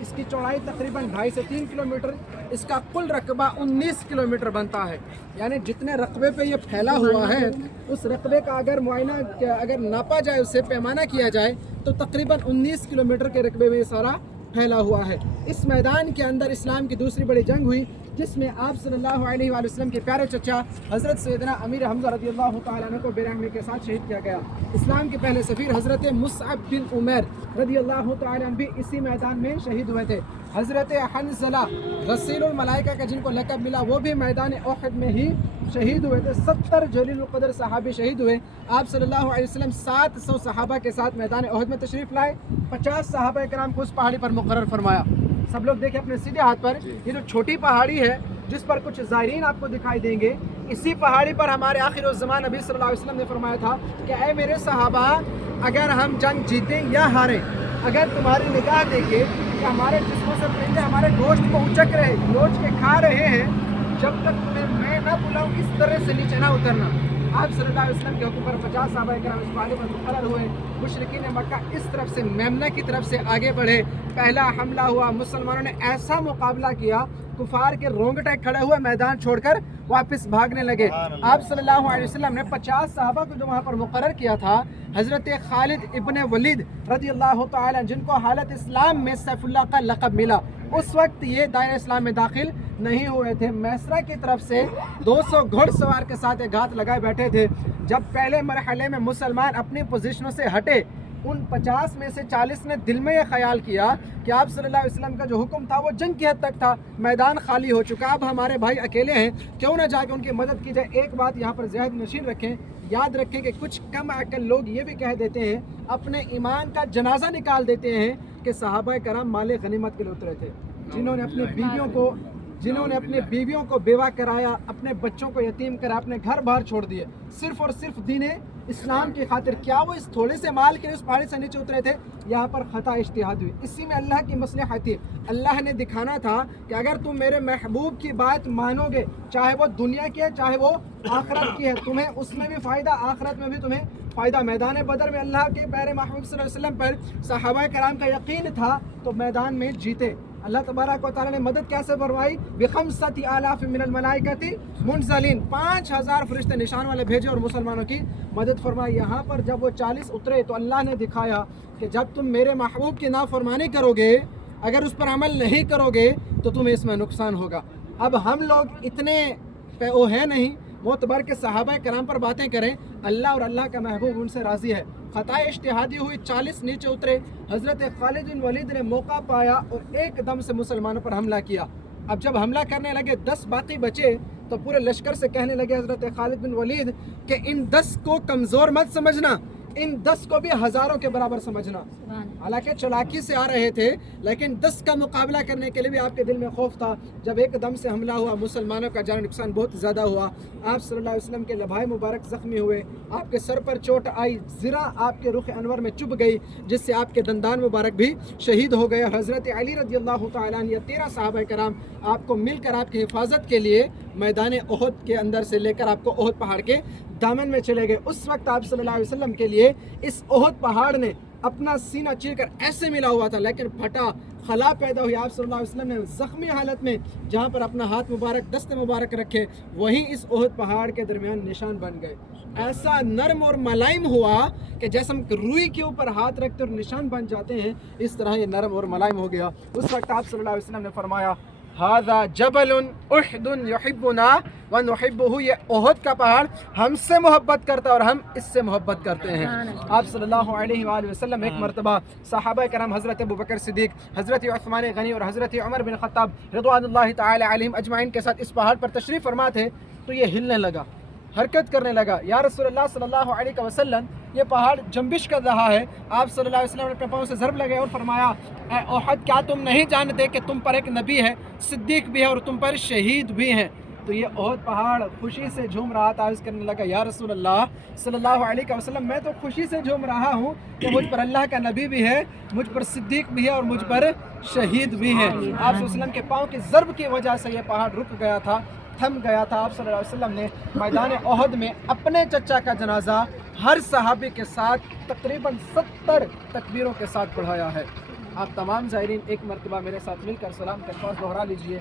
اس کی چوڑائی تقریباً 2.5 سے 3 کلومیٹر، اس کا کل رقبہ 19 کلومیٹر بنتا ہے۔ یعنی جتنے رقبے پہ یہ پھیلا ہوا ہے اس رقبے کا اگر معائنہ اگر ناپا جائے، اسے پیمانہ کیا جائے تو تقریباً 19 کلومیٹر کے رقبے میں یہ سارا پھیلا ہوا ہے۔ اس میدان کے اندر اسلام کی دوسری بڑی جنگ ہوئی، جس میں آپ صلی اللہ علیہ وآلہ وسلم کے پیارے چچا حضرت سیدنا امیر حمزہ رضی اللہ تعالیٰ عنہ کو بے رحمی کے ساتھ شہید کیا گیا۔ اسلام کے پہلے سفیر حضرت مصعب بن عمیر رضی اللہ تعالیٰ عنہ بھی اسی میدان میں شہید ہوئے تھے۔ حضرت حنظلہ غسیل الملائکہ کا جن کو لقب ملا، وہ بھی میدان احد میں ہی شہید ہوئے تھے۔ 70 جلیل القدر صحابی شہید ہوئے۔ آپ صلی اللہ علیہ وسلم 700 صحابہ کے ساتھ میدان احد میں تشریف لائے۔ 50 صحابہ کرام کو اس پہاڑی پر مقرر فرمایا۔ سب لوگ دیکھیں اپنے سیدھے ہاتھ پر، یہ جو چھوٹی پہاڑی ہے جس پر کچھ زائرین آپ کو دکھائی دیں گے، اسی پہاڑی پر ہمارے آخر الزمان نبی صلی اللہ علیہ وسلم نے فرمایا تھا کہ اے میرے صحابہ، اگر ہم جنگ جیتیں یا ہاریں، اگر تمہاری نگاہ دیکھے کہ ہمارے جسموں سے پرندے ہمارے گوشت کو اچک رہے، نوچ کے کھا رہے ہیں، جب تک تمہیں میں نہ بلاؤں اس طرح سے نیچے نہ اترنا۔ آپ صلی اللہ علیہ وسلم کے حکم پر 50 صحابہ کرام اس پہاڑی پر مقرر ہوئے۔ مشرکین مکہ اس طرف سے میمنہ کی طرف سے آگے بڑھے، پہلا حملہ ہوا، مسلمانوں نے ایسا مقابلہ کیا، کفار کے رونگٹے کھڑے ہوئے میدان چھوڑ کر واپس بھاگنے لگے۔ آپ صلی اللہ علیہ وسلم نے 50 صحابہ کو جو وہاں پر مقرر کیا تھا، حضرت خالد ابن ولید رضی اللہ تعالیٰ جن کو حالت اسلام میں سیف اللہ کا لقب ملا، اس وقت یہ دائرہ اسلام میں داخل نہیں ہوئے تھے۔ میسرہ کی طرف سے 200 گھڑ سوار کے ساتھ ایک گھات لگائے بیٹھے تھے۔ جب پہلے مرحلے میں مسلمان اپنی پوزیشنوں سے ہٹے، ان 50 میں سے 40 نے دل میں یہ خیال کیا کہ آپ صلی اللہ علیہ وسلم کا جو حکم تھا وہ جنگ کی حد تک تھا، میدان خالی ہو چکا، اب ہمارے بھائی اکیلے ہیں، کیوں نہ جا کے ان کی مدد کی جائے۔ ایک بات یہاں پر ذہن نشین رکھیں، یاد رکھیں کہ کچھ کم عقل لوگ یہ بھی کہہ دیتے ہیں، اپنے ایمان کا جنازہ نکال دیتے ہیں کہ صحابہ کرام مال غنیمت کے لیے اترے تھے، جنہوں نے اپنی بیویوں کو بیوہ کرایا، اپنے بچوں کو یتیم کرا، اپنے گھر باہر چھوڑ دیے، صرف اور صرف دین اسلام کی خاطر۔ کیا وہ اس تھوڑے سے مال کے اس پہاڑی سے نیچے اترے تھے؟ یہاں پر خطا اجتہاد ہوئی، اسی میں اللہ کی مصلحت تھی۔ اللہ نے دکھانا تھا کہ اگر تم میرے محبوب کی بات مانو گے، چاہے وہ دنیا کی ہے چاہے وہ آخرت کی ہے، تمہیں اس میں بھی فائدہ، آخرت میں بھی تمہیں فائدہ۔ میدان بدر میں اللہ کے پیارے محبوب صلی اللہ علیہ وسلم پر صحابہ کرام کا یقین تھا تو میدان میں جیتے۔ اللہ تبارک و تعالیٰ نے مدد کیسے فرمائی؟ بِخَمْسَةِ آلَافٍ مِّنَ الْمَلَائِكَةِ مُنزَلِينَ، 5000 فرشتے نشان والے بھیجے اور مسلمانوں کی مدد فرمائی۔ یہاں پر جب وہ 40 اترے تو اللہ نے دکھایا کہ جب تم میرے محبوب کی نافرمانی کرو گے، اگر اس پر عمل نہیں کرو گے تو تمہیں اس میں نقصان ہوگا۔ اب ہم لوگ اتنے وہ ہیں نہیں معتبر کے صحابہ کرام پر باتیں کریں، اللہ اور اللہ کا محبوب ان سے راضی ہے۔ خطا اجتہادی ہوئی، 40 نیچے اترے، حضرت خالد بن ولید نے موقع پایا اور ایک دم سے مسلمانوں پر حملہ کیا۔ اب جب حملہ کرنے لگے 10 باقی بچے تو پورے لشکر سے کہنے لگے حضرت خالد بن ولید کہ ان 10 کو کمزور مت سمجھنا، ان 10 کو بھی ہزاروں کے برابر سمجھنا۔ حالانکہ چلاکی سے آ رہے تھے لیکن 10 کا مقابلہ کرنے کے لیے بھی آپ کے دل میں خوف تھا۔ جب ایک دم سے حملہ ہوا، مسلمانوں کا جان نقصان بہت زیادہ ہوا۔ آپ صلی اللہ علیہ وسلم کے لبھائے مبارک زخمی ہوئے، آپ کے سر پر چوٹ آئی، زرہ آپ کے رخ انور میں چبھ گئی جس سے آپ کے دندان مبارک بھی شہید ہو گئے۔ حضرت علی رضی اللہ تعالیٰ عنہ 13 صحابہ کرام آپ کو مل کر آپ کی حفاظت کے لیے میدان احد کے اندر سے لے کر آپ کو احد پہاڑ کے دامن میں چلے گئے۔ اس وقت آپ صلی اللہ علیہ وسلم کے لیے اس احد پہاڑ نے اپنا سینہ چیر کر ایسے ملا ہوا تھا لیکن پھٹا، خلا پیدا ہوئی۔ آپ صلی اللہ علیہ وسلم نے زخمی حالت میں جہاں پر اپنا ہاتھ مبارک، دست مبارک رکھے، وہیں اس احد پہاڑ کے درمیان نشان بن گئے۔ ایسا نرم اور ملائم ہوا کہ جیسے ہم روئی کے اوپر ہاتھ رکھتے اور نشان بن جاتے ہیں، اس طرح یہ نرم اور ملائم ہو گیا۔ اس وقت آپ صلی اللہ علیہ وسلم نے فرمایا ھذا جبل احد یحبنا ونحبہ، یہ احد کا پہاڑ ہم سے محبت کرتا ہے اور ہم اس سے محبت کرتے ہیں۔ آپ صلی اللہ علیہ وآلہ وسلم ایک مرتبہ صحابہ کرام حضرت ابوبکر صدیق، حضرت عثمان غنی اور حضرت عمر بن خطاب رضوان اللہ تعالی علیہم اجمعین کے ساتھ اس پہاڑ پر تشریف فرما تھے تو یہ ہلنے لگا، حرکت کرنے لگا۔ یا رسول اللہ صلی اللہ علیہ وسلم، یہ پہاڑ جنبش کر رہا ہے۔ آپ صلی اللہ علیہ وسلم نے اپنے پاؤں سے ضرب لگائے اور فرمایا اے احد، کیا تم نہیں جانتے کہ تم پر ایک نبی ہے، صدیق بھی ہے اور تم پر شہید بھی ہیں؟ تو یہ احد پہاڑ خوشی سے جھوم رہا تھا، عرض کرنے لگا یا رسول اللہ صلی اللہ علیہ وسلم، میں تو خوشی سے جھوم رہا ہوں کہ مجھ پر اللہ کا نبی بھی ہے، مجھ پر صدیق بھی ہے اور مجھ پر شہید بھی ہے۔ آپ صلی اللہ علیہ وسلم کے پاؤں کی ضرب کی وجہ سے یہ پہاڑ رک گیا تھا، تھم گیا تھا۔ آپ صلی اللہ علیہ وسلم نے میدان احد میں اپنے چچا کا جنازہ ہر صحابی کے ساتھ تقریباً 70 تکبیروں کے ساتھ پڑھایا ہے۔ آپ تمام زائرین ایک مرتبہ میرے ساتھ مل کر سلام کے الفاظ دہرا لیجئے۔